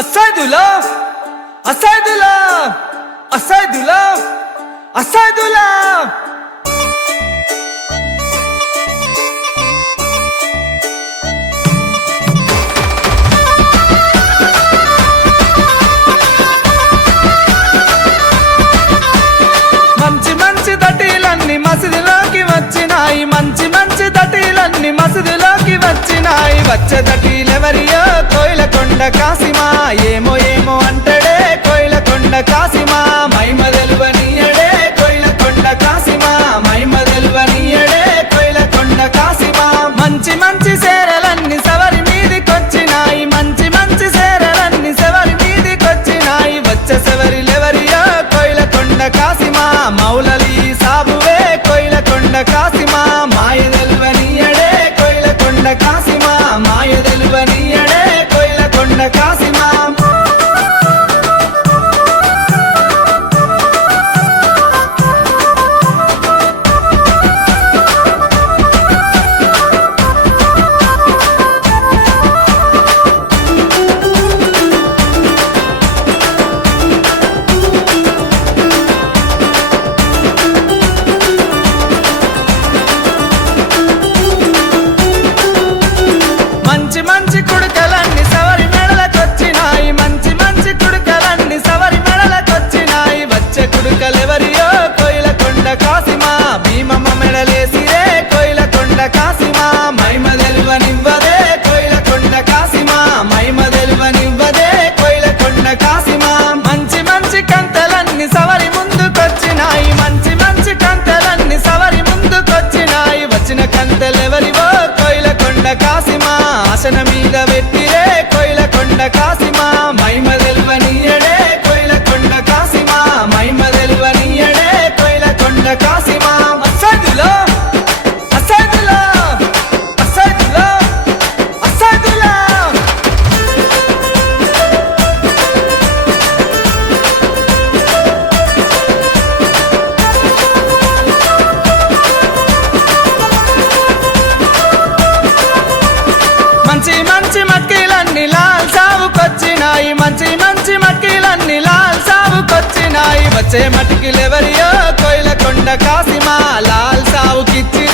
Asaydullah, Asaydullah, Asaydullah, Asaydullah. మంచి మంచి దటీలన్నీ మసీదులోకి వచ్చినాయి, మంచి మంచి దటీలన్నీ మసీదులోకి వచ్చినాయి. వచ్చే దటీలెవరియో కోయిలకొండ కాసిమా, ఏమో ఏమో అంటడే కోయిలకొండ కాసిమా. మైమ తెలువనీయడే కోయిలకొండ కాసిమా, మైమ తెలువనీయడే కోయిలకొండ కాసిమా. మంచి మంచి సేరలన్నీ సవరి మీదికొచ్చినాయి, మంచి మంచి సేరలన్నీ సవరి మీదికొచ్చినాయి. వచ్చే సవరిలెవరియో కోయిలకొండ కాసిమా, మౌలలి సాబువే కోయిలకొండ కాసిమా. మాయ తెలువనీయడే కోయిలకొండ కాసిమా, మాయ తెలువనీయడే కోయిలకొండ కాసిమా. మంచి మంచి కుడుకలన్నీ సవరి మెడలకొచ్చినాయి, మంచి మంచి కుడుకలన్నీ సవరి మెడలకొచ్చినాయి. వచ్చే కుడుకలెవరియో కోయిలకొండ కాసిమా, భీమమ్మ మెడలేసిరే కోయిలకొండ కాసిమా. మైమ తెలువనివ్వదే కోయిలకొండ కాసిమా, మైమ తెలువనివ్వదే కోయిలకొండ కాసిమా. మంచి మంచి కంతలన్నీ సవరి ముందుకొచ్చినాయి, మంచి మంచి కంతలన్నీ సవరి ముందుకొచ్చినాయి. వచ్చిన కంతలెవరివో కోయిలకొండ కాసిమా, ఆసన మీద పెట్టిరే కోయిలకొండ కాసిమా. మైమ తెలువనీయడే కోయిలకొండ కాసిమా, మైమ తెలువనీయడే కోయిలకొండ కాసిమా. అసైదుల్లాహ్, అసైదుల్లాహ్, అసైదుల్లాహ్, అసైదుల్లాహ్. మంచి మంచి మట్కీలన్నీ లాల్ సావుకొచ్చినాయి, మంచి మంచి మట్కీలన్నీ లాల్ సావుకొచ్చినాయి. వచ్చే మట్కీలెవరియో కోయిలకొండ కాసిమా, లాల్ సావుకిచ్చి